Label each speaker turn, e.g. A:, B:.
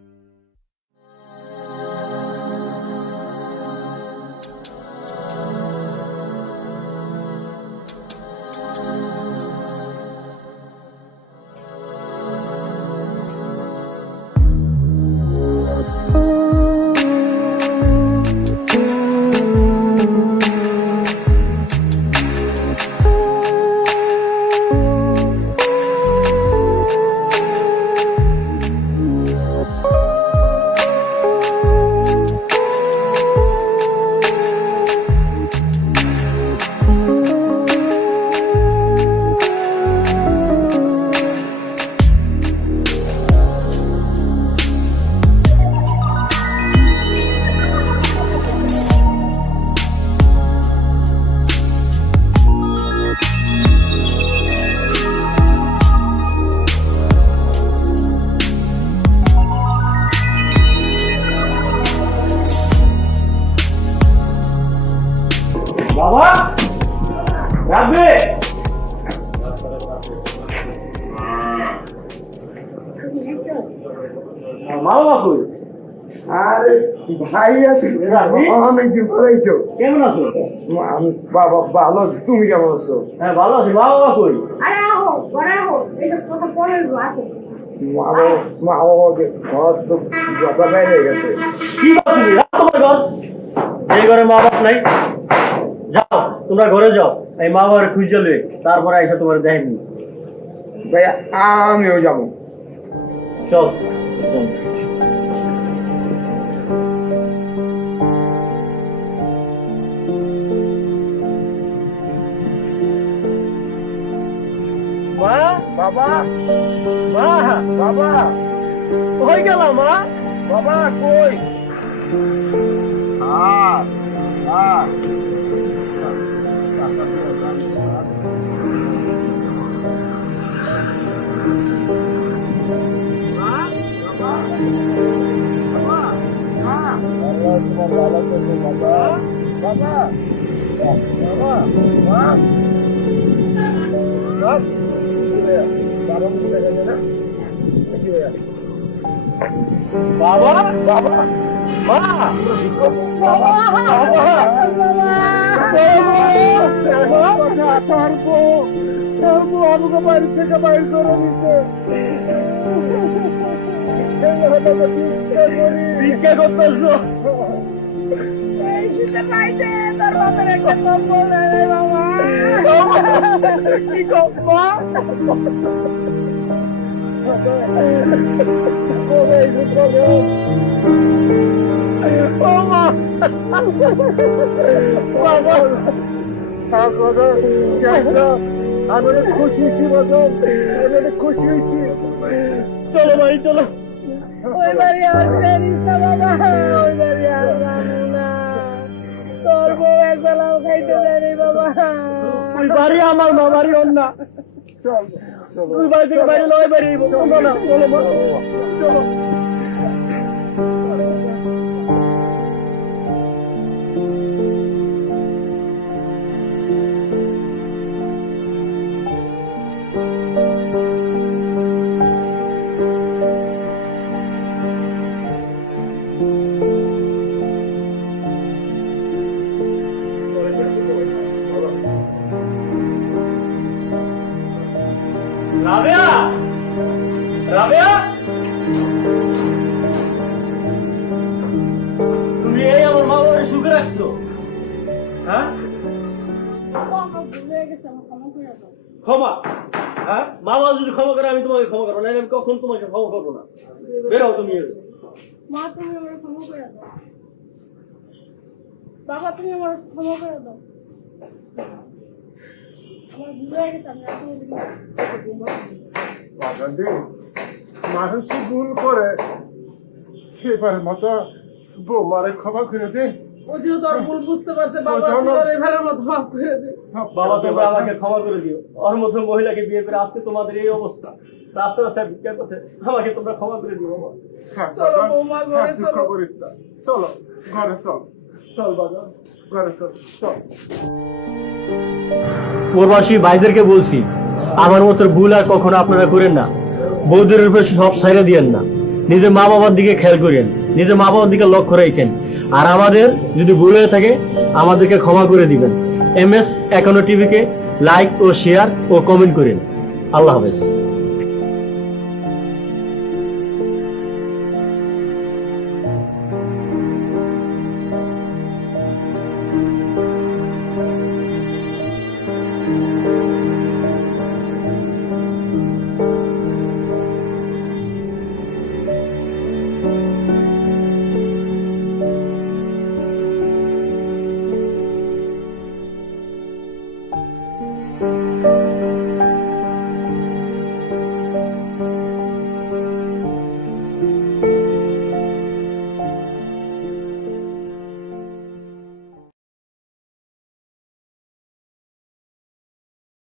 A: Thank you. বাবা! রাখবে? মা বাবা কই?
B: আরে ভাই আছে? অনেক দিন পরেইছো
A: কেমন আছো?
B: আমি বাবা ভালো তুমি কেমন আছো?
A: হ্যাঁ ভালো আছি। মা বাবা কই?
C: আরে আহো ঘরে আহো এটা কথা পরে আছে
B: মা বাবা মা বাবাকে ঘর তো বাবা বাইরে গেছে।
A: কি ভাবছিলি তোমার ঘর এই ঘরে মা বাপ নাই। তোমরা ঘরে যাও। এই মা বাবার খুঁজে লয়ে তারপরে এসে তোমার দেখেনি।
B: ভাই আমিও যাব।
A: চল। মা
B: বাবা
A: মা
B: বাবা।
A: হয়ে গেল মা?
B: বাবা কই? আ আ
A: বাবা বাবা
B: বাইর
A: ভিক্ষা করতেছো
C: এই শীতে পাইতে তোর বাপের একটা কম্বল রে বাবা
A: কি বাবা
B: আমি খুশি হয়েছি বাদল আমি খুশি হয়েছি
A: চলো ভাই চলো
C: ওই বাড়ি না বাবা।
A: আমার মামারই অন্যা
B: চল
A: তুই বাড়ি থেকে বাইরে লয় বাড়ি চলো না চলো। রাখছো হ্যাঁ?
C: ক্ষমা। করে দাও
A: ক্ষমা হ্যাঁ? মা বাবা যদি ক্ষমা করে আমি তোমাকে ক্ষমা করব না আমি কখন তোমাকে ক্ষমা করব না। বেরো তুমি
C: মা তুমি আমার ক্ষমা করে দাও। বাবা তুমি আমার ক্ষমা করে দাও। আমার ভুল হয়ে গেছে আমি আর কোনোদিন
B: বাগানে মানুষ ভুল করে। সেবার মতো বৌমারে ক্ষমা করে দে।
D: ও যেহেতু আর ভুল বুঝতে পারছে বাবা
B: ওই জন্য-
D: তুই ওর এবারের মতো মাফ করে দে
A: বাবা তোমরা আমাকে ক্ষমা করে দিও। ওর মতো মহিলাকে বিয়ে করে আজকে তোমাদের এই অবস্থা। রাস্তা রাস্তায় ভিক্ষা করতে আমাকে তোমরা ক্ষমা করে দিও বাবা।
D: চলো বৌমা, ঘরে চলো।
B: চলো ঘরে চল। চল বাবা। ঘরে চল। চল।
A: প্রবাসী ভাইদেরকে বলছি আমার মতো ভুল আর কখনো আপনারা করেন না। বৌদের উপরে সব সাইরা দিয়েন না। নিজের মা বাবার দিকে খেয়াল করেন। নিজের মা বাবার দিকে লক্ষ্য রেখেন। আর আমাদের যদি ভুল হয়ে থাকে, আমাদেরকে ক্ষমা করে দিবেন। এম এস এখনও টিভিকে লাইক ও শেয়ার ও কমেন্ট করেন। আল্লাহ হাফেজ।